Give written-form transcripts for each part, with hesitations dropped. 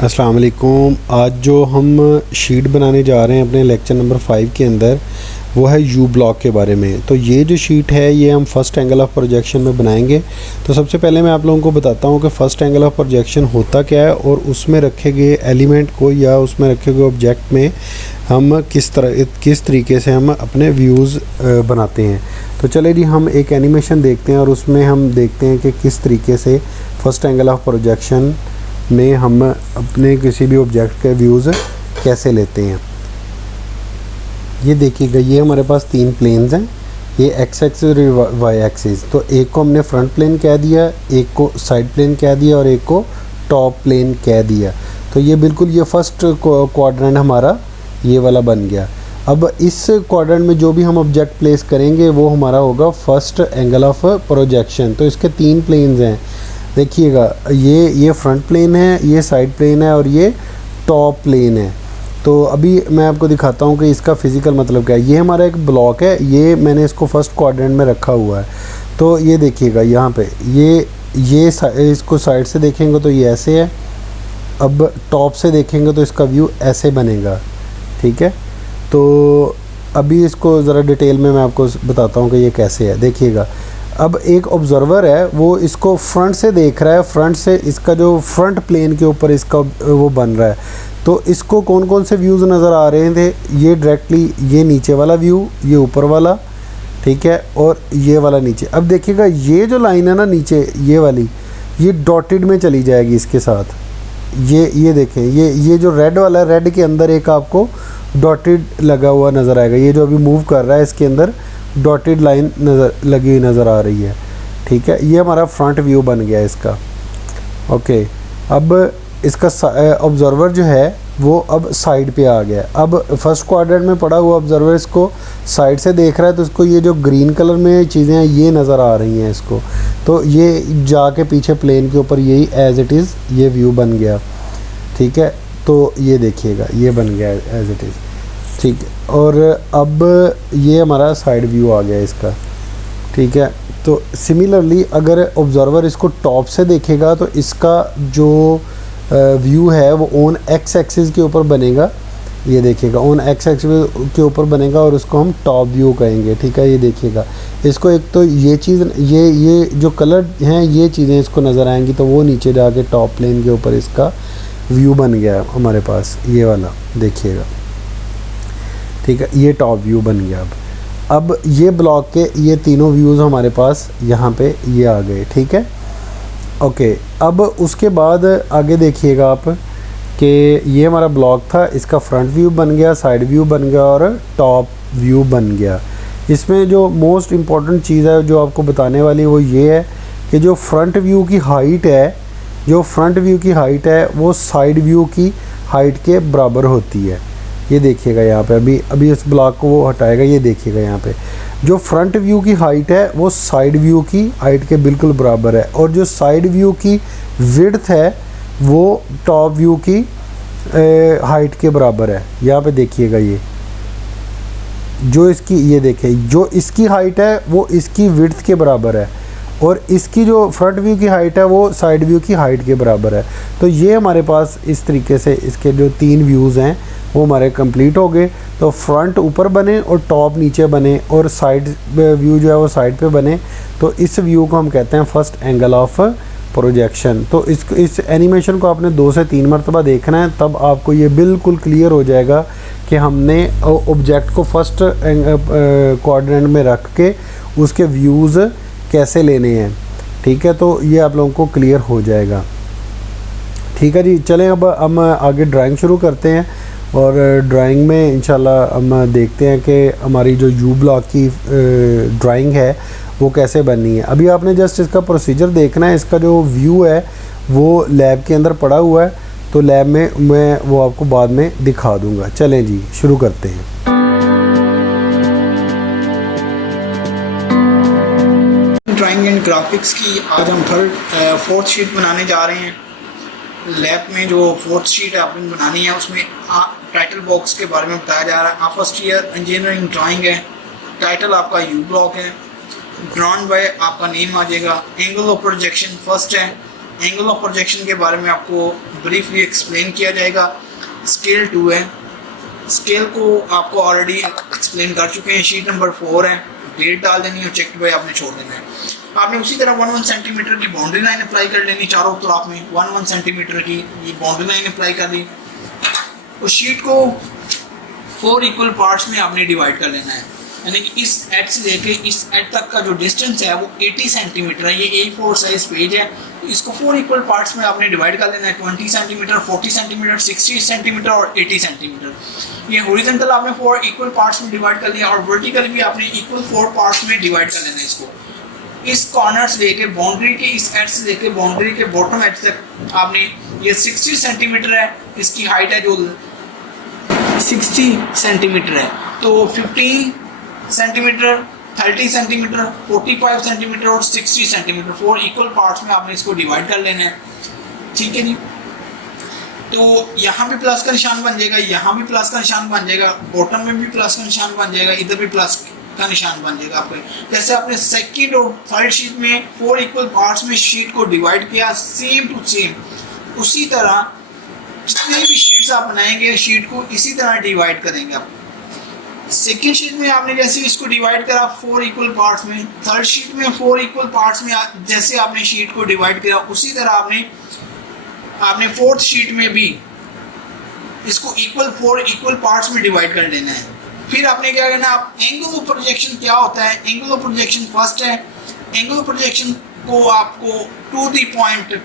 अस्सलाम वालेकुम। आज जो हम शीट बनाने जा रहे हैं अपने लेक्चर नंबर 5 के अंदर, वो है यू ब्लॉक के बारे में। तो ये जो शीट है ये हम फर्स्ट एंगल ऑफ प्रोजेक्शन में बनाएंगे। तो सबसे पहले मैं आप लोगों को बताता हूँ कि फ़र्स्ट एंगल ऑफ प्रोजेक्शन होता क्या है और उसमें रखे गए एलिमेंट को या उसमें रखे गए ऑब्जेक्ट में हम किस तरीके से हम अपने व्यूज़ बनाते हैं। तो चले जी, हम एक एनिमेशन देखते हैं और उसमें हम देखते हैं कि किस तरीके से फ़र्स्ट एंगल ऑफ प्रोजेक्शन में हम अपने किसी भी ऑब्जेक्ट के व्यूज़ कैसे लेते हैं। ये देखिएगा, ये हमारे पास 3 प्लेन्स हैं, ये एक्स एक्सिस और वाई एक्सिस। तो एक को हमने फ्रंट प्लेन कह दिया, एक को साइड प्लेन कह दिया और एक को टॉप प्लेन कह दिया। तो ये बिल्कुल ये फर्स्ट क्वाड्रेंट हमारा ये वाला बन गया। अब इस क्वाड्रेंट में जो भी हम ऑब्जेक्ट प्लेस करेंगे वो हमारा होगा फर्स्ट एंगल ऑफ प्रोजेक्शन। तो इसके 3 प्लेन्स हैं, देखिएगा, ये फ्रंट प्लेन है, ये साइड प्लेन है और ये टॉप प्लेन है। तो अभी मैं आपको दिखाता हूँ कि इसका फ़िज़िकल मतलब क्या है। ये हमारा एक ब्लॉक है, ये मैंने इसको फर्स्ट क्वाड्रेंट में रखा हुआ है। तो ये देखिएगा यहाँ पे ये इसको साइड से देखेंगे तो ये ऐसे है, अब टॉप से देखेंगे तो इसका व्यू ऐसे बनेगा, ठीक है। तो अभी इसको ज़रा डिटेल में मैं आपको बताता हूँ कि ये कैसे है। देखिएगा, अब एक ऑब्ज़र्वर है, वो इसको फ्रंट से देख रहा है, फ्रंट से इसका जो फ्रंट प्लेन के ऊपर इसका वो बन रहा है। तो इसको कौन कौन से व्यूज़ नज़र आ रहे थे, ये डायरेक्टली ये नीचे वाला व्यू, ये ऊपर वाला, ठीक है, और ये वाला नीचे। अब देखिएगा, ये जो लाइन है ना नीचे ये वाली, ये डॉटेड में चली जाएगी इसके साथ। ये देखें, ये जो रेड वाला है, रेड के अंदर एक आपको डॉटेड लगा हुआ नज़र आएगा। ये जो अभी मूव कर रहा है इसके अंदर डॉटेड लाइन लगी हुई नज़र आ रही है, ठीक है। ये हमारा फ्रंट व्यू बन गया इसका, ओके। अब इसका ऑब्ज़र्वर जो है वो अब साइड पे आ गया। अब फर्स्ट क्वाड्रेंट में पड़ा हुआ ऑब्ज़र्वर इसको साइड से देख रहा है, तो इसको ये जो ग्रीन कलर में चीज़ें हैं ये नज़र आ रही हैं इसको। तो ये जाके पीछे प्लेन के ऊपर यही एज़ इट इज़ ये व्यू बन गया, ठीक है। तो ये देखिएगा, ये बन गया एज़ इट इज़, ठीक है। और अब ये हमारा साइड व्यू आ गया इसका, ठीक है। तो सिमिलरली अगर ऑब्ज़र्वर इसको टॉप से देखेगा तो इसका जो व्यू है वो ऑन एक्स एक्सिस के ऊपर बनेगा। ये देखिएगा, ऑन एक्स एक्सिस के ऊपर बनेगा और उसको हम टॉप व्यू कहेंगे, ठीक है। ये देखिएगा, इसको एक तो ये चीज़ ये जो कलर हैं ये चीज़ें इसको नज़र आएंगी, तो वो नीचे जाके टॉप प्लेन के ऊपर इसका व्यू बन गया हमारे पास, ये वाला देखिएगा, ठीक है। ये टॉप व्यू बन गया। अब ये ब्लॉक के ये तीनों व्यूज़ हमारे पास यहाँ पे ये आ गए, ठीक है, ओके। अब उसके बाद आगे देखिएगा आप कि ये हमारा ब्लॉक था, इसका फ्रंट व्यू बन गया, साइड व्यू बन गया और टॉप व्यू बन गया। इसमें जो मोस्ट इम्पॉर्टेंट चीज़ है जो आपको बताने वाली वो ये है कि जो फ्रंट व्यू की हाइट है, वो साइड व्यू की हाइट के बराबर होती है। ये देखिएगा यहाँ पे, अभी इस ब्लॉक को वो हटाएगा, ये देखिएगा यहाँ पे जो फ्रंट व्यू की हाइट है वो साइड व्यू की हाइट के बिल्कुल बराबर है, और जो साइड व्यू की विड्थ है वो टॉप व्यू की हाइट के बराबर है। यहाँ पे देखिएगा, ये जो इसकी, ये देखें, जो इसकी हाइट है वो इसकी विड्थ के बराबर है, और इसकी जो फ्रंट व्यू की हाइट है वो साइड व्यू की हाइट के बराबर है। तो ये हमारे पास इस तरीके से इसके जो 3 व्यूज़ हैं वो हमारे कंप्लीट हो गए। तो फ्रंट ऊपर बने और टॉप नीचे बने और साइड व्यू जो है वो साइड पे बने। तो इस व्यू को हम कहते हैं फर्स्ट एंगल ऑफ प्रोजेक्शन। तो इस एनिमेशन को आपने 2 से 3 मरतबा देखना है, तब आपको ये बिल्कुल क्लियर हो जाएगा कि हमने ऑब्जेक्ट को फर्स्ट क्वाड्रेंट में रख के उसके व्यूज़ कैसे लेने हैं, ठीक है। तो ये आप लोगों को क्लियर हो जाएगा, ठीक है जी। चलें अब हम आगे ड्राइंग शुरू करते हैं, और ड्राइंग में इंशाल्लाह हम देखते हैं कि हमारी जो यू ब्लॉक की ड्राइंग है वो कैसे बननी है। अभी आपने जस्ट इसका प्रोसीजर देखना है। इसका जो व्यू है वो लैब के अंदर पड़ा हुआ है, तो लैब में मैं वो आपको बाद में दिखा दूँगा। चलें जी, शुरू करते हैं। ड्राइंग एंड ग्राफिक्स की आज हम फोर्थ शीट बनाने जा रहे हैं। लैब में जो फोर्थ शीट आपने बनानी है उसमें टाइटल बॉक्स के बारे में बताया जा रहा है। फर्स्ट ईयर इंजीनियरिंग ड्राइंग है, टाइटल आपका यू ब्लॉक है, ग्राउंड बाय आपका नेम आ जाएगा, एंगल ऑफ प्रोजेक्शन फर्स्ट है, एंगल ऑफ प्रोजेक्शन के बारे में आपको ब्रीफली एक्सप्लेन किया जाएगा। स्केल 2 है, स्केल को आपको ऑलरेडी एक्सप्लेन कर चुके हैं। शीट नंबर 4 है, डेट डाल देनी है, चेक बाय आपने छोड़ देना है। आपने उसी तरह 1 सेंटीमीटर की बाउंड्री लाइन अप्लाई कर लेनी, चारों तरफ में 1 सेंटीमीटर की ये बाउंड्री लाइन अप्लाई कर दी। उस शीट को 4 इक्वल पार्ट्स में आपने डिवाइड कर लेना है, यानी कि इस एड से लेके इस एड तक का जो डिस्टेंस है वो 80 सेंटीमीटर है। ये A4 साइज पेज है, तो इसको 4 इक्वल पार्ट्स में आपने डिवाइड कर लेना है, 20 सेंटीमीटर, 40 सेंटीमीटर, 60 सेंटीमीटर और 80 सेंटीमीटर। ये हॉरिजॉन्टल आपने 4 इक्वल पार्ट्स में डिवाइड कर लिया और वर्टिकल भी आपने इक्वल 4 पार्ट्स में डिवाइड कर लेना है इसको। इस कॉर्नर से लेके बाउंड्री के इस एड से लेके बाउंड्री के बॉटम एड तक आपने ये 60 सेंटीमीटर है, इसकी हाइट है जो 60 सेंटीमीटर है, तो 15 सेंटीमीटर, 30 सेंटीमीटर, 45 सेंटीमीटर और 60 सेंटीमीटर 4 इक्वल पार्ट्स में आपने इसको डिवाइड कर लेना है। ठीक है जी, तो यहाँ भी प्लस का निशान बन जाएगा, यहाँ भी प्लस का निशान बन जाएगा, बॉटम में भी प्लस का निशान बन जाएगा, इधर भी प्लस का निशान बन जाएगा आपके। जैसे आपने सेकंड और थर्ड शीट में 4 इक्वल पार्ट्स में शीट को डिवाइड किया, सेम टू सेम उसी तरह जितने भी शीट्स आप बनाएंगे शीट को इसी तरह डिवाइड करेंगे आप। सेकेंड शीट में आपने जैसे इसको डिवाइड करा 4 इक्वल पार्ट्स में, थर्ड शीट में 4 इक्वल पार्ट्स में जैसे आपने शीट को डिवाइड किया उसी तरह आपने फोर्थ शीट में भी इसको 4 इक्वल पार्ट्स में डिवाइड कर लेना है। फिर आपने क्या करना है, आप एंगल ऑफ प्रोजेक्शन क्या होता है, एंगल ऑफ प्रोजेक्शन फर्स्ट है। एंगल ऑफ प्रोजेक्शन को आपको टू द पॉइंट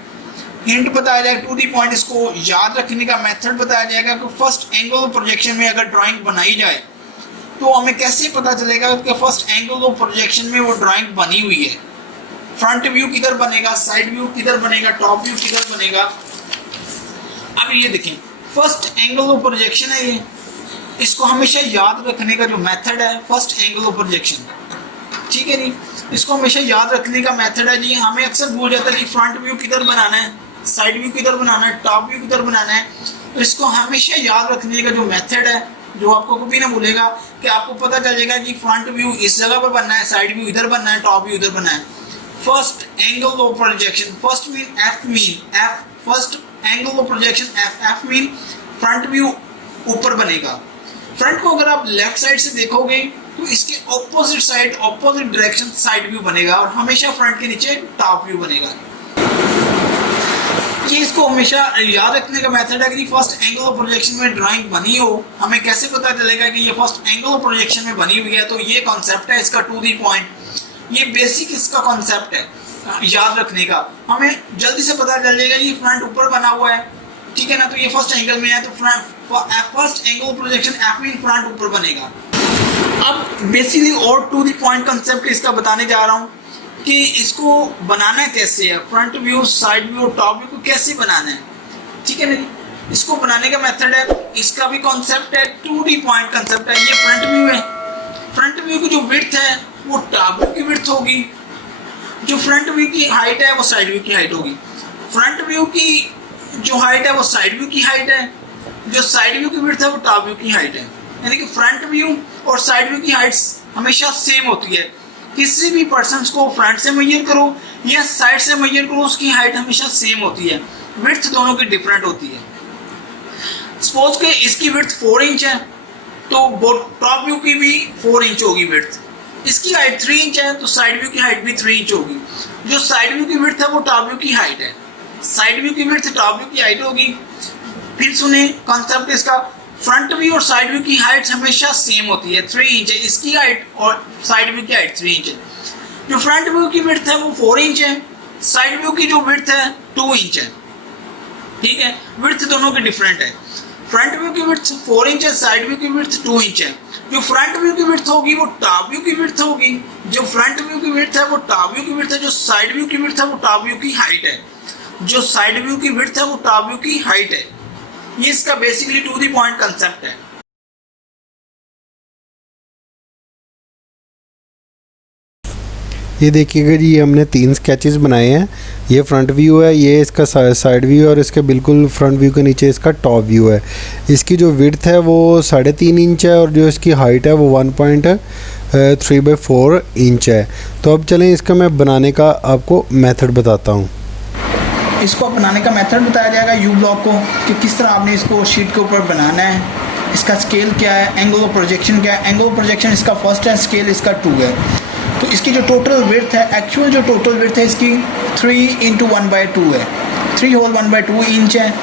हिंट बताया जाएगा, टू दी पॉइंट इसको याद रखने का मेथड बताया जाएगा कि फर्स्ट एंगल ऑफ प्रोजेक्शन में अगर ड्राइंग बनाई जाए तो हमें कैसे पता चलेगा कि फर्स्ट एंगल ऑफ प्रोजेक्शन में वो ड्राइंग बनी हुई है। फ्रंट व्यू किधर बनेगा, साइड व्यू किधर बनेगा, टॉप व्यू किधर बनेगा। अब ये देखें, फर्स्ट एंगल ऑफ प्रोजेक्शन है ये, इसको हमेशा याद रखने का जो मेथड है फर्स्ट एंगल ऑफ प्रोजेक्शन, ठीक है जी, इसको हमेशा याद रखने का मेथड है जी। हमें अक्सर भूल जाता है कि फ्रंट व्यू किधर बनाना है, साइड व्यू किधर बनाना है, टॉप व्यू किधर बनाना है। तो इसको हमेशा याद रखने का जो मेथड है, जो आपको कभी ना भूलेगा, कि आपको पता चल जाएगा कि फ्रंट व्यू इस जगह पर बनना है, साइड व्यू इधर बनना है, टॉप व्यू इधर बनना है। First angle of projection, first mean F, first angle of projection F mean front view ऊपर बनेगा। फ्रंट को अगर आप लेफ्ट साइड से देखोगे तो इसके opposite side, opposite direction side view बनेगा और हमेशा फ्रंट के नीचे टॉप व्यू बनेगा। ये इसको हमेशा याद रखने का मेथड है कि फर्स्ट एंगल ऑफ प्रोजेक्शन में ड्राइंग बनी हो, हमें कैसे पता चलेगा कि ये फर्स्ट एंगल ऑफ प्रोजेक्शन में बनी हुई है। तो ये कॉन्सेप्ट है इसका टू दी पॉइंट, ये बेसिक इसका कॉन्सेप्ट है याद रखने का। हमें जल्दी से पता चल जाएगा ये फ्रंट ऊपर बना हुआ है, ठीक है ना, तो ये फर्स्ट एंगल में है, तो first angle of projection F mean front ऊपर बनेगा। अब बेसिकली और टू दी पॉइंट कॉन्सेप्ट इसका बताने जा रहा हूँ कि इसको बनाना कैसे है, front view, side view, top view को कैसे बनाना है, ठीक है ना। इसको बनाने का मेथड है, इसका भी कॉन्सेप्ट है, टू डी पॉइंट कॉन्सेप्ट है। ये फ्रंट व्यू है, फ्रंट व्यू की जो विड्थ है वो टॉप व्यू की विड्थ होगी, जो फ्रंट व्यू की हाइट है वो साइड व्यू की हाइट होगी, फ्रंट व्यू की जो हाइट है वो साइड व्यू की हाइट है, जो साइड व्यू की विड्थ है वो टॉप व्यू की हाइट है। यानी कि फ्रंट व्यू और साइड व्यू की हाइट्स हमेशा सेम होती है। किसी भी पर्सन को फ्रंट से मेजर करो या साइड से मेजर करो, उसकी हाइट हमेशा सेम होती है, विड्थ दोनों की डिफरेंट होती है। सपोज के इसकी विड्थ 4 इंच है तो टॉप व्यू की भी 4 इंच होगी विड्थ, इसकी हाइट 3 इंच है तो साइड व्यू की हाइट भी 3 इंच होगी। जो साइड व्यू की विड्थ है वो टॉप व्यू की हाइट है, साइड व्यू की विड्थ टॉप व्यू की हाइट होगी। फिर सुने कॉन्सेप्ट इसका, फ्रंट व्यू और साइड व्यू की हाइट हमेशा सेम होती है, 3 इंच है इसकी हाइट और साइड व्यू की हाइट 3 इंच है। जो फ्रंट व्यू की विड्थ है वो 4 इंच है, साइड व्यू की जो विड्थ है 2 इंच है, ठीक है, विड्थ दोनों की डिफरेंट है। फ्रंट व्यू की विड्थ 4 इंच है, साइड व्यू की विड्थ 2 इंच है। जो फ्रंट व्यू की विड्थ होगी वो टॉप व्यू की विड्थ होगी, जो फ्रंट व्यू की विड्थ है वो टॉप व्यू की विड्थ है, जो साइड व्यू की विड्थ है वो टॉप व्यू की हाइट है, जो साइड व्यू की विड्थ है वो टॉप व्यू की हाइट है। ये इसका basically to the point concept है। ये देखिएगा जी, ये हमने 3 स्केचेस बनाए हैं। ये फ्रंट व्यू है, ये इसका साइड व्यू है और इसके बिल्कुल फ्रंट व्यू के नीचे इसका टॉप व्यू है। इसकी जो विड्थ है वो 3.5 इंच है और जो इसकी हाइट है वो 1.3/4 इंच है। तो अब चलें इसका मैं बनाने का आपको मेथड बताता हूँ। इसको बनाने का मेथड बताया जाएगा यू ब्लॉक को कि किस तरह आपने इसको शीट के ऊपर बनाना है, इसका स्केल क्या है, एंगल ऑफ प्रोजेक्शन क्या है। एंगल ऑफ प्रोजेक्शन इसका फर्स्ट है, स्केल इसका 2 है। तो इसकी जो टोटल विड्थ है, एक्चुअल जो टोटल विड्थ है इसकी 3 × 1/2 है, 3 होल 1/2 इंच है।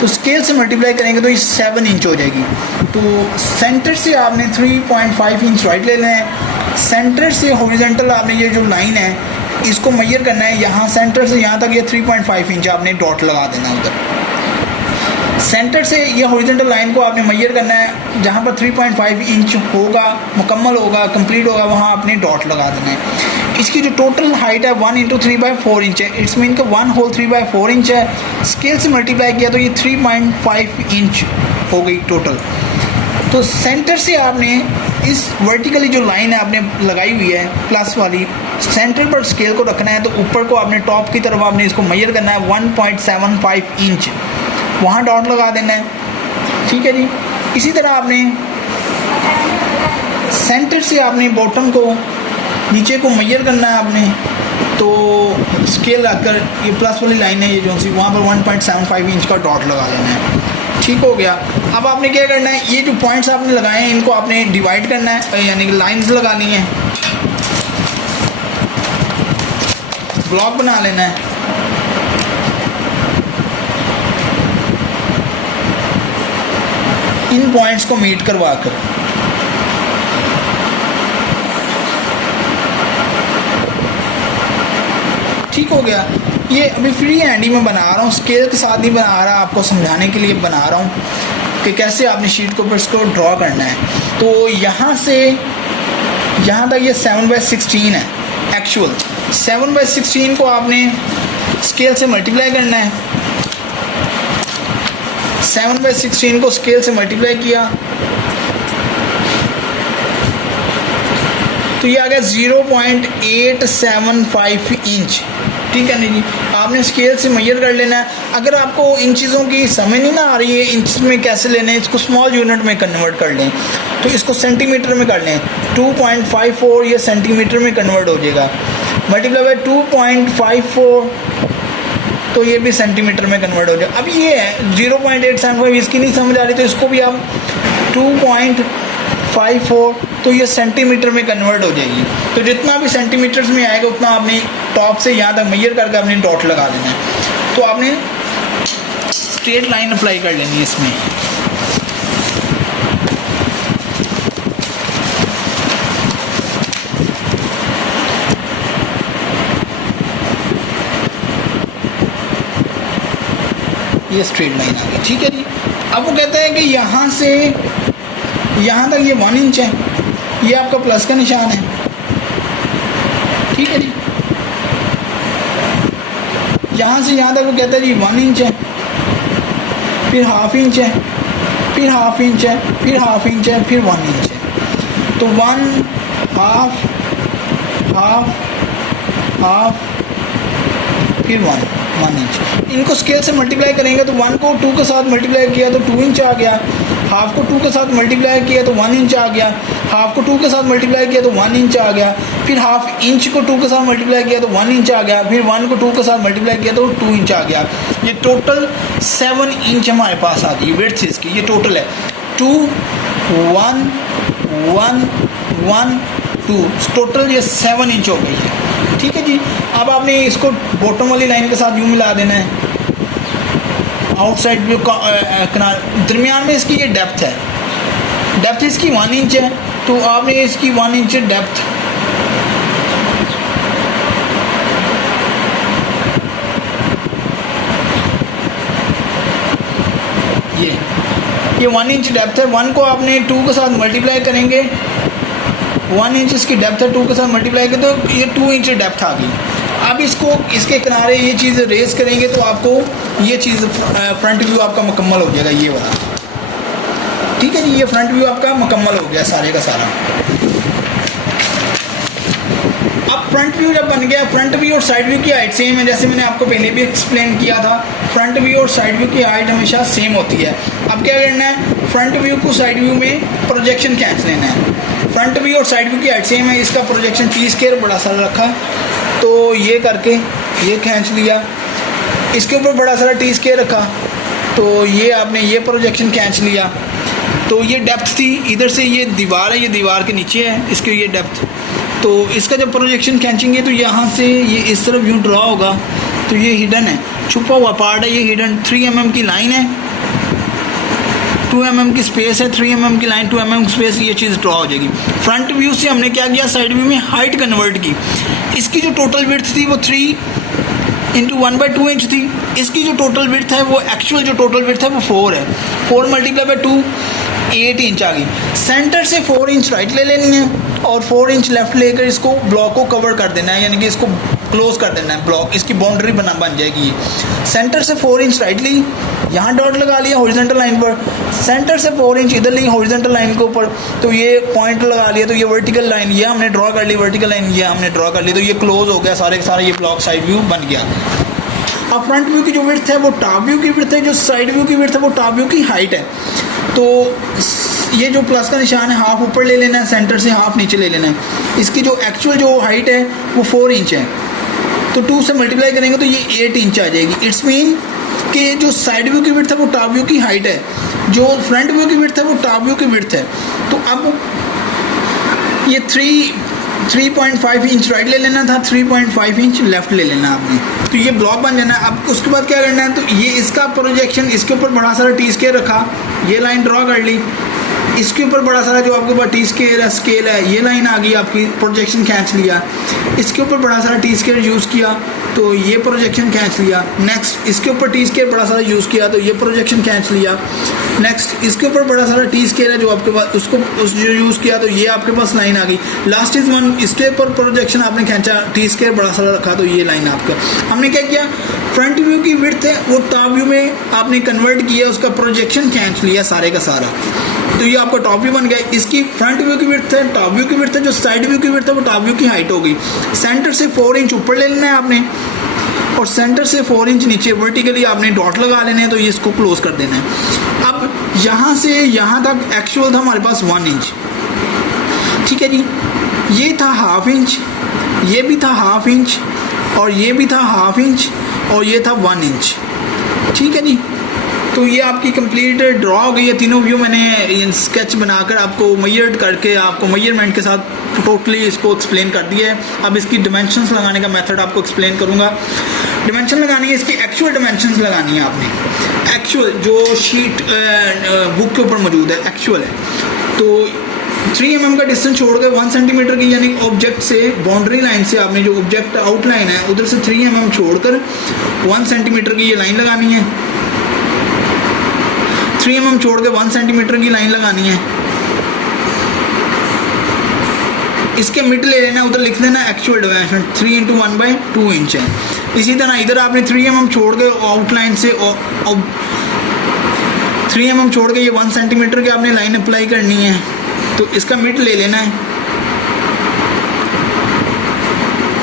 तो स्केल से मल्टीप्लाई करेंगे तो ये 7 इंच हो जाएगी। तो सेंटर से आपने 3.5 इंच राइट ले लेना है। सेंटर से हॉरिजॉन्टल आपने ये जो लाइन है इसको मेजर करना है, यहाँ सेंटर से यहाँ तक ये 3.5 इंच आपने डॉट लगा देना है उधर। सेंटर से ये हॉरिजॉन्टल लाइन को आपने मेजर करना है, जहाँ पर 3.5 इंच होगा, मुकम्मल होगा, कंप्लीट होगा, वहाँ आपने डॉट लगा देना है। इसकी जो टोटल हाइट है 1 × 3/4 इंच है। इट्स मीन का 1 होल 3/4 इंच है। स्केल से मल्टीप्लाई किया तो ये 3.5 इंच हो गई टोटल। तो सेंटर से आपने इस वर्टिकली जो लाइन है आपने लगाई हुई है प्लस वाली, सेंटर पर स्केल को रखना है। तो ऊपर को आपने टॉप की तरफ आपने इसको मेजर करना है 1.75 इंच, वहाँ डॉट लगा देना है। ठीक है जी। इसी तरह आपने सेंटर से आपने बॉटम को नीचे को मेजर करना है आपने, तो स्केल रखकर ये प्लस वाली लाइन है ये जो सी, वहाँ पर 1.75 इंच का डॉट लगा देना है। ठीक हो गया। अब आपने क्या करना है, ये जो पॉइंट्स आपने लगाए हैं इनको आपने डिवाइड करना है, यानी कि लाइंस लगानी है, ब्लॉक बना लेना है। इन पॉइंट्स को मीट करवा कर ठीक हो गया। ये अभी फ्री हैंड ही मैं बना रहा हूँ, स्केल के साथ नहीं बना रहा, आपको समझाने के लिए बना रहा हूँ कि कैसे आपने शीट के ऊपर इसको ड्रॉ करना है। तो यहाँ से यहाँ तक ये 7/16 है एक्चुअल। 7/16 को आपने स्केल से मल्टीप्लाई करना है। 7/16 को स्केल से मल्टीप्लाई किया तो ये आ गया 0.875 इंच। ठीक है नहीं जी। आपने स्केल से मेजर कर लेना है। अगर आपको इन चीज़ों की समझ नहीं ना आ रही है इंच में कैसे लेने हैं, इसको स्मॉल यूनिट में कन्वर्ट कर लें। तो इसको सेंटीमीटर में कर लें। 2.54 ये सेंटीमीटर में कन्वर्ट हो जाएगा, मल्टीप्लाई बाय 2.54 तो ये भी सेंटीमीटर में कन्वर्ट हो जाएगा। अब ये है 0.875, इसकी नहीं समझ आ रही तो इसको भी आप 2.54 तो ये सेंटीमीटर में कन्वर्ट हो जाएगी। तो जितना भी सेंटीमीटर्स में आएगा उतना आपने टॉप से यहाँ तक मेजर करके आपने डॉट लगा देना है। तो आपने स्ट्रेट लाइन अप्लाई कर लेनी है इसमें। ये स्ट्रेट लाइन आ गई। ठीक है जी। अब वो कहते हैं कि यहाँ से यहाँ तक ये 1 इंच है, ये आपका प्लस का निशान है। ठीक है जी। यहाँ से यहाँ तक वो कहता है जी 1 इंच है, फिर ½ इंच है, फिर ½ इंच है, फिर ½ इंच है, फिर 1 इंच है। तो 1 ½ फिर 1 इंच। इनको स्केल से मल्टीप्लाई करेंगे तो 1 को 2 के साथ मल्टीप्लाई किया तो 2 इंच आ गया, ½ को 2 के साथ मल्टीप्लाई किया तो 1 इंच आ गया, ½ को 2 के साथ मल्टीप्लाई किया तो 1 इंच आ गया, फिर ½ इंच को 2 के साथ मल्टीप्लाई किया तो 1 इंच आ गया, फिर 1 को 2 के साथ मल्टीप्लाई किया तो 2 इंच आ गया। ये टोटल 7 इंच हमारे पास आ गई विड्थ इसकी। ये टोटल है 2 1 1 1 2, टोटल ये 7 इंच हो गई है। ठीक है जी। अब आपने इसको बॉटम वाली लाइन के साथ यूँ मिला देना है। आउटसाइड व्यू का दरमियान में इसकी ये डेप्थ है, डेप्थ इसकी 1 इंच है। तो आपने इसकी 1 इंच डेप्थ ये 1 इंच डेप्थ है। 1 को आपने 2 के साथ मल्टीप्लाई करेंगे, 1 इंच इसकी डेप्थ है, 2 के साथ मल्टीप्लाई करें तो ये 2 इंच डेप्थ आ गई। अब इसको इसके किनारे ये चीज़ रेस करेंगे तो आपको ये चीज़ फ्रंट व्यू आपका मुकम्मल हो जाएगा ये वाला। ठीक है जी। ये फ्रंट व्यू आपका मुकम्मल हो गया सारे का सारा। अब फ्रंट व्यू जब बन गया, फ्रंट व्यू और साइड व्यू की हाइट सेम है, जैसे मैंने आपको पहले भी एक्सप्लेन किया था। फ्रंट व्यू और साइड व्यू की हाइट हमेशा सेम होती है। अब क्या करना है, फ्रंट व्यू को साइड व्यू में प्रोजेक्शन खींच लेना है। फ्रंट व्यू और साइड व्यू की हाइट सेम है, इसका प्रोजेक्शन T² बड़ा सारा रखा है तो ये करके ये खींच लिया। इसके ऊपर बड़ा सारा टी स्केयर रखा, तो ये आपने ये प्रोजेक्शन खींच लिया। तो ये डेप्थ थी, इधर से ये दीवार है, ये दीवार के नीचे है, इसके ये डेप्थ। तो इसका जब प्रोजेक्शन खींचेंगे तो यहाँ से ये इस तरफ यूँ ड्रॉ होगा, तो ये हिडन है, छुपा हुआ पार्ट है, ये हिडन 3 mm की लाइन है, 2 mm की स्पेस है, 3 mm की लाइन, 2 mm की स्पेस, ये चीज़ ड्रॉ हो जाएगी। फ्रंट व्यू से हमने क्या किया, साइड व्यू में हाइट कन्वर्ट की। इसकी जो टोटल विड्थ थी वो 3 × 1/2 इंच थी। इसकी जो टोटल विड्थ है वो एक्चुअल जो टोटल विड्थ है वो 4 है, 4 × 2 8 इंच आ गई। सेंटर से 4 इंच राइट ले लेनी है और 4 इंच लेफ्ट लेकर इसको ब्लॉक को कवर कर देना है, यानी कि इसको क्लोज कर देना है, ब्लॉक इसकी बाउंड्री बन जाएगी। सेंटर से 4 इंच राइट ली, यहाँ डॉट लगा लिया हॉरिजॉन्टल लाइन पर, सेंटर से 4 इंच इधर ली हॉरिजॉन्टल लाइन के ऊपर, तो ये पॉइंट लगा लिया, तो ये वर्टिकल लाइन ये हमने ड्रॉ कर ली, वर्टिकल लाइन ये हमने ड्रॉ कर ली, तो ये क्लोज हो गया सारे के सारे, ये ब्लॉक साइड व्यू बन गया। अब फ्रंट व्यू की जो विड्थ है वो टॉप व्यू की विड्थ है, जो साइड व्यू की विड्थ है वो टॉप व्यू की हाइट है। तो ये जो प्लस का निशान है हाफ ऊपर ले लेना है, सेंटर से हाफ नीचे ले लेना है। इसकी जो एक्चुअल जो हाइट है वो 4 इंच है, तो 2 से मल्टीप्लाई करेंगे तो ये 8 इंच आ जाएगी। इट्स मीन कि जो साइड व्यू की विड्थ है वो टॉप व्यू की हाइट है, जो फ्रंट व्यू की विड्थ है वो टॉप व्यू की विड्थ है। तो अब ये 3.5 इंच राइट ले लेना था, 3.5 इंच लेफ्ट ले लेना आपने, तो ये ब्लॉक बन जाना है। अब उसके बाद क्या करना है, तो ये इसका प्रोजेक्शन, इसके ऊपर बड़ा सारा टी स्केयर रखा, ये लाइन ड्रॉ कर ली, इसके ऊपर बड़ा सारा जो आपके पास टी स्केल है, ये लाइन आ गई आपकी, प्रोजेक्शन खींच लिया। इसके ऊपर बड़ा सारा टी स्केल यूज़ किया, तो ये प्रोजेक्शन खींच लिया। नेक्स्ट इसके ऊपर टी स्केल बड़ा सारा यूज़ किया, तो ये प्रोजेक्शन खींच लिया। नेक्स्ट इसके ऊपर बड़ा सारा टी स्केल है जो आपके पास, उसको जो यूज़ किया, तो ये आपके पास लाइन आ गई। लास्ट इज वन, इसके ऊपर प्रोजेक्शन आपने खींचा, टी स्केल बड़ा सारा रखा, तो ये लाइन आपका। हमने क्या किया, फ्रंट व्यू की विड्थ है वो टॉप व्यू में आपने कन्वर्ट किया, उसका प्रोजेक्शन खींच लिया सारे का सारा, तो ये आपका टॉप व्यू बन गया। इसकी फ्रंट व्यू की विड्थ है, टॉप व्यू की विड्थ है, जो साइड व्यू की विड्थ है वो टॉप व्यू की हाइट हो गई। सेंटर से 4 इंच ऊपर ले लेना है आपने और सेंटर से 4 इंच नीचे वर्टिकली आपने डॉट लगा लेने हैं, तो ये इसको क्लोज कर देना है। अब यहाँ से यहाँ तक एक्चुअल था हमारे पास 1 इंच, ठीक है जी। ये था हाफ इंच, ये भी था हाफ इंच, और ये भी था हाफ इंच, और ये था 1 इंच, ठीक है जी। तो ये आपकी कंप्लीट ड्रॉ हो गई है। तीनों व्यू मैंने स्केच बनाकर आपको मेजर करके, आपको मेजरमेंट के साथ टोटली इसको एक्सप्लेन कर दिया है। अब इसकी डिमेंशंस लगाने का मेथड आपको एक्सप्लेन करूँगा। डिमेंशन लगानी है, इसकी एक्चुअल डिमेंशंस लगानी है आपने, एक्चुअल जो शीट बुक के ऊपर मौजूद है एक्चुअल है। तो 3 mm का डिस्टेंस छोड़ कर 1 सेंटीमीटर की, यानी ऑब्जेक्ट से बाउंड्री लाइन से आपने जो ऑब्जेक्ट आउटलाइन है उधर से 3 mm छोड़कर 1 सेंटीमीटर की ये लाइन लगानी है। 3 mm छोड़ के 1 सेंटीमीटर की लाइन लगानी है। इसके मिड ले लेना, उधर लिख देना एक्चुअल डिमेंशन 3 × 1/2 इंच है। इसी तरह इधर आपने 3 mm छोड़ के आउटलाइन से 3 mm छोड़ के ये 1 सेंटीमीटर की आपने लाइन अप्लाई करनी है, तो इसका मिड ले लेना है,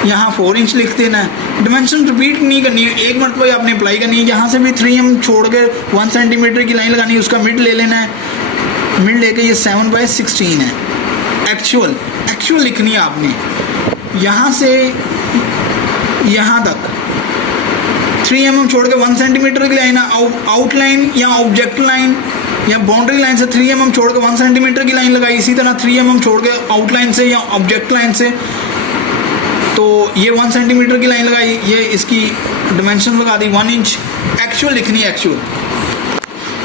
यहाँ 4 इंच लिख देना है। डिमेंशन रिपीट नहीं करनी है, एक मरतबा आपने अप्लाई करनी है। यहाँ से भी 3 mm छोड़ के 1 सेंटीमीटर की लाइन लगानी है, उसका मिड ले लेना है, मिड लेके ये 7/16 है। एक्चुअल लिखनी है आपने, यहाँ से यहाँ तक 3 mm छोड़ के 1 सेंटीमीटर की लाइन, आउटलाइन या ऑब्जेक्ट लाइन या बाउंड्री लाइन से 3 mm छोड़ के 1 सेंटीमीटर की लाइन लगाई। इसी तरह 3 mm छोड़ के आउटलाइन से या ऑब्जेक्ट लाइन से, तो ये 1 सेंटीमीटर की लाइन लगाई, ये इसकी डिमेंशन लगा दी 1 इंच। एक्चुअल लिखनी है एक्चुअल।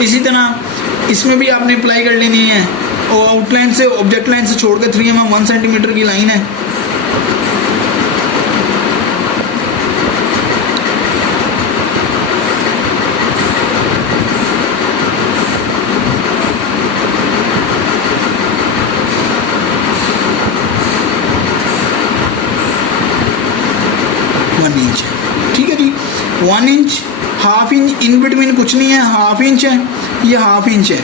इसी तरह इसमें भी आपने अप्लाई कर लेनी है, और आउटलाइन से ऑब्जेक्ट लाइन से छोड़ के 3 mm 1 सेंटीमीटर की लाइन है। ठीक है जी, 1 inch, half inch, in between कुछ नहीं है, हाफ इंच है, ये हाफ इंच है,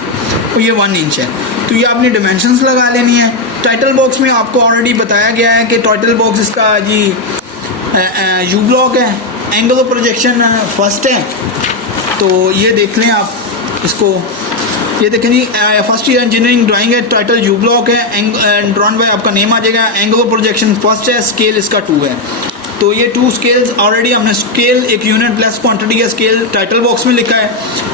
और ये 1 इंच है। तो ये आपने डिमेंशंस लगा लेनी है। टाइटल बॉक्स में आपको ऑलरेडी बताया गया है कि टाइटल बॉक्स इसका जी यू ब्लॉक है, एंगल ऑफ प्रोजेक्शन फर्स्ट है। तो ये देख लें आप इसको, ये देखें जी, फर्स्ट ईयर इंजीनियरिंग ड्राइंग है, टाइटल यू ब्लॉक है, ड्रॉन बाय आपका नेम आ जाएगा, एंगल ऑफ प्रोजेक्शन फर्स्ट है, स्केल इसका 2 है। तो ये 2 स्केल्स ऑलरेडी हमने स्केल एक यूनिट प्लस क्वांटिटी का स्केल टाइटल बॉक्स में लिखा है,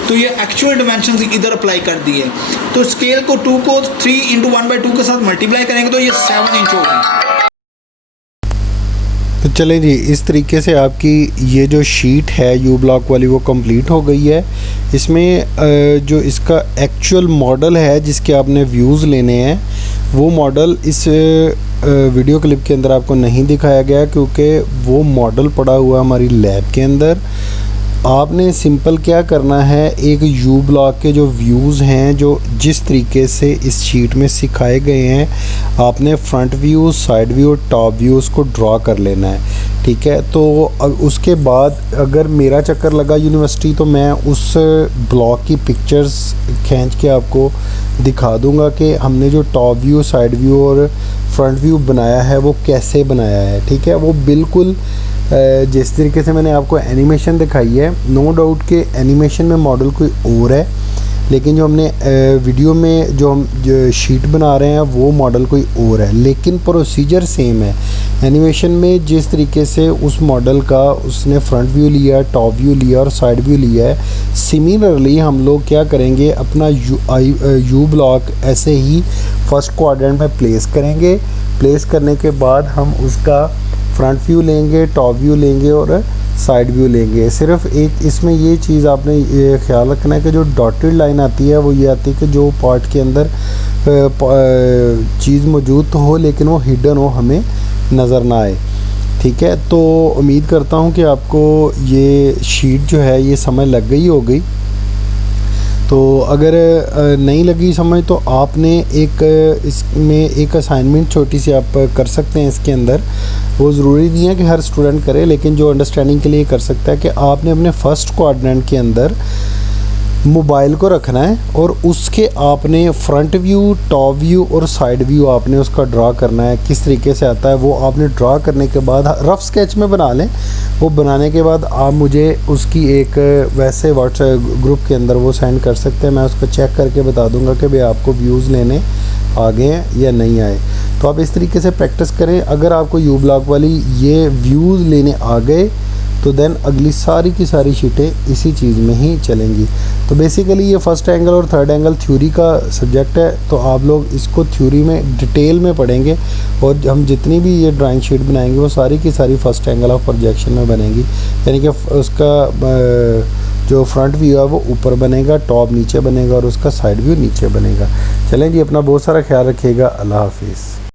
तो ये एक्चुअल डिमेंशंस इधर अप्लाई कर दी है। तो स्केल को 2 को 3 × 1/2 के साथ मल्टीप्लाई करेंगे तो ये 7 इंच होगी। तो चलें जी, इस तरीके से आपकी ये जो शीट है यू ब्लॉक वाली वो कंप्लीट हो गई है। इसमें जो इसका एक्चुअल मॉडल है जिसके आपने व्यूज़ लेने हैं वो मॉडल इस वीडियो क्लिप के अंदर आपको नहीं दिखाया गया क्योंकि वो मॉडल पड़ा हुआ हमारी लैब के अंदर। आपने सिंपल क्या करना है, एक यू ब्लॉक के जो व्यूज़ हैं जो जिस तरीके से इस शीट में सिखाए गए हैं, आपने front view, side view, top views को ड्रॉ कर लेना है। ठीक है, तो उसके बाद अगर मेरा चक्कर लगा यूनिवर्सिटी तो मैं उस ब्लॉक की पिक्चर्स खींच के आपको दिखा दूंगा कि हमने जो टॉप व्यू, साइड व्यू और फ्रंट व्यू बनाया है वो कैसे बनाया है। ठीक है, वो बिल्कुल जिस तरीके से मैंने आपको एनिमेशन दिखाई है, नो डाउट कि एनिमेशन में मॉडल कोई और है, लेकिन जो हमने वीडियो में जो हम जो शीट बना रहे हैं वो मॉडल कोई और है, लेकिन प्रोसीजर सेम है। एनिमेशन में जिस तरीके से उस मॉडल का उसने फ्रंट व्यू लिया, टॉप व्यू लिया और साइड व्यू लिया है, सिमिलरली हम लोग क्या करेंगे, अपना यू ब्लॉक ऐसे ही फर्स्ट क्वाड्रेंट में प्लेस करेंगे। प्लेस करने के बाद हम उसका फ्रंट व्यू लेंगे, टॉप व्यू लेंगे और साइड व्यू लेंगे। सिर्फ एक इसमें ये चीज़ आपने ये ख्याल रखना है कि जो डॉटेड लाइन आती है वो ये आती है कि जो पार्ट के अंदर चीज़ मौजूद तो हो लेकिन वो हिडन हो, हमें नज़र ना आए। ठीक है, तो उम्मीद करता हूँ कि आपको ये शीट जो है ये समझ लग गई होगी। तो अगर नहीं लगी समझ तो आपने एक इसमें एक असाइनमेंट छोटी सी आप कर सकते हैं इसके अंदर। वो ज़रूरी नहीं है कि हर स्टूडेंट करे, लेकिन जो अंडरस्टैंडिंग के लिए कर सकता है कि आपने अपने फर्स्ट क्वाड्रेंट के अंदर मोबाइल को रखना है और उसके आपने फ्रंट व्यू, टॉप व्यू और साइड व्यू आपने उसका ड्रा करना है। किस तरीके से आता है वो आपने ड्रा करने के बाद रफ़ स्केच में बना लें। वो बनाने के बाद आप मुझे उसकी एक वैसे व्हाट्सएप ग्रुप के अंदर वो सेंड कर सकते हैं, मैं उसको चेक करके बता दूंगा कि भाई आपको व्यूज़ लेने आ गए हैं या नहीं आए। तो आप इस तरीके से प्रैक्टिस करें। अगर आपको यू ब्लॉक वाली ये व्यूज़ लेने आ गए तो देन अगली सारी की सारी शीटें इसी चीज़ में ही चलेंगी। तो बेसिकली ये फर्स्ट एंगल और थर्ड एंगल थ्योरी का सब्जेक्ट है, तो आप लोग इसको थ्योरी में डिटेल में पढ़ेंगे और हम जितनी भी ये ड्राइंग शीट बनाएंगे वो सारी की सारी फर्स्ट एंगल ऑफ प्रोजेक्शन में बनेंगी। यानी कि उसका जो फ्रंट व्यू है वो ऊपर बनेगा, टॉप नीचे बनेगा और उसका साइड व्यू नीचे बनेगा। चलें जी, अपना बहुत सारा ख्याल रखिएगा। अल्लाह हाफिज़।